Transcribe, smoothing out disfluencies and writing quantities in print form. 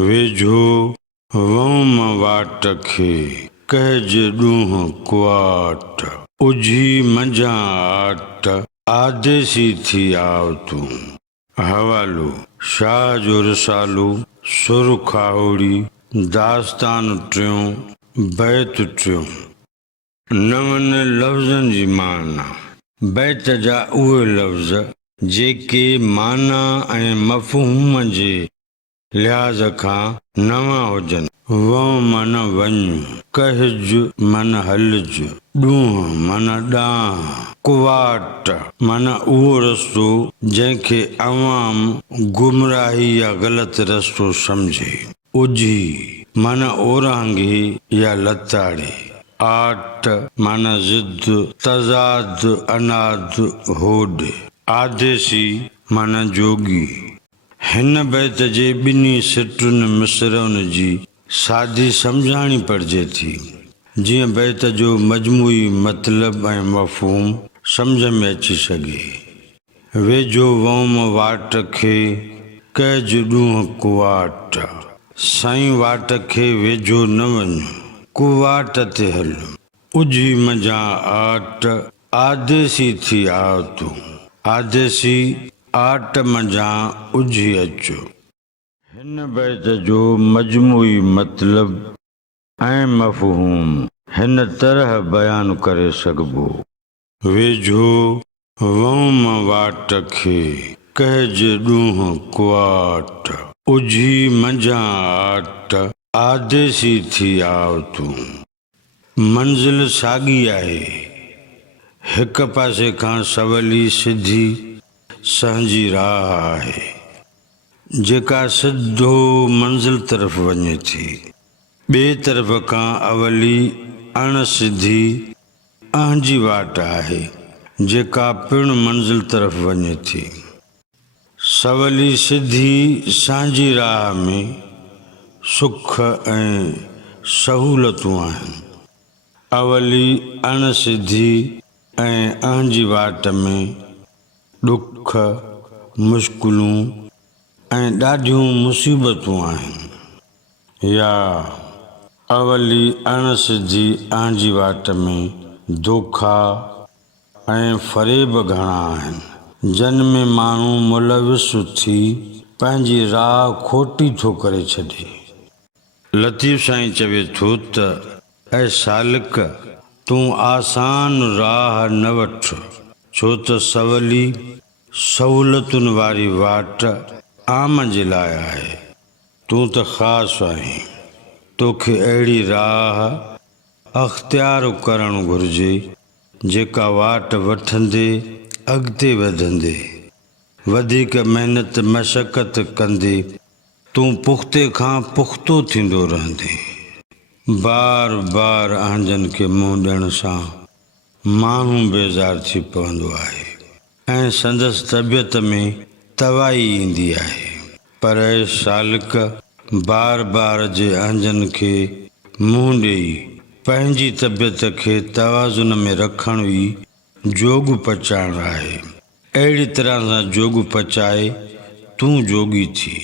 वेझो वम वाट खे कहज ॾूंह कुआट उझी मंझां आट आदेसी थी आव तूं। हवालो शाह जो रिसालो सुर खावड़ी दास्तान टियों बैत टियों। नवनि लफ़्ज़नि जी माना बैत जा उहे लफ़्ज़ जेके माना ऐं मफ़हूम जे लिहाज़ खां नवां हुजनि। वम माना वञु, कहज माना हलज, ॾूंह माना ॾांहुं, कुवाट माना उहो रस्तो जंहिंखे अवाम गुमराही या ग़लति रस्तो सम्झे। उझी माना ओरांगे या लताड़े। आट माना ज़िद, तज़ाद, अनाद, होड। आदेसी माना जोगी। हिन बैत जे ॿिन्ही सिटुनि मिसरनि जी सादी सम्झाणी पड़िजे थी, जीअं बैत जो मजमूई मतिलब ऐं मफ़हूम सम्झ में अची सघे। वेझो वम वाट खे कहज ॾूंह कुवाट, साईं वाट खे वेझो न वञ, कुवाट ते हल। उझी मंझां आट आदेसी थी आव तूं। आदेसी आट मंझां उझी अचो। हिन बैत जो मजमूई मतिलब ऐं मफ़हूम हिन तरह बयान करे सघिबो। वेझो वम वाट खे कहज ॾूंह कुआट उझी मंझां आट आदेसी थी आव तूं। मंज़िल साॻी आहे। हिक पासे खां सवली सिधी संहिंजी राह आहे जेका सिधो मंज़िल तरफ़ वञे थी। ॿिए तरफ़ खां अवली अण सिधी अहिंजी वाट आहे जेका पिणु मंज़िल तरफ़ वञे थी। सवली सिधी संहिंजी राह में सुख ऐं सहूलतूं आहिनि। अवली अण सिधी ऐं अहिंजी वाट में ॾुख, मुश्किलूं ऐं ॾाढियूं मुसीबतूं आहिनि। या अवली अण सिधी अहिंजी वाट में धोखा ऐं फ़रेब घणा आहिनि, जिन में माण्हू मुलविस थी पंहिंजी राह खोटी थो करे छॾे। लतीफ़ साईं चवे थो त ऐं सालिक तूं आसान राह न वठ, छो त सवली सहूलतुनि वारी वाट आम जे लाइ आहे। तूं त ख़ासि आहीं। तोखे अहिड़ी राह अख़्तियार करणु घुरिजे जेका वाट वठंदे अॻिते वधंदे वधीक महिनत मशक़त कंदे तूं पुख़्ते खां पुख़्तो थींदो रहंदे। बार बार अहंजनि खे मुंहुं ॾियण सां माण्हू बेज़ार थी पवंदो आहे ऐं संदसि तबियत में तवाई ईंदी आहे। पर सालिक बार बार जे अहंजनि खे मुंहुं ॾेई पंहिंजी तबियत खे तवाज़ुन में रखण ई जोग पचाइणु आहे। अहिड़ी तरह सां जोग पचाए तूं जोगी थी।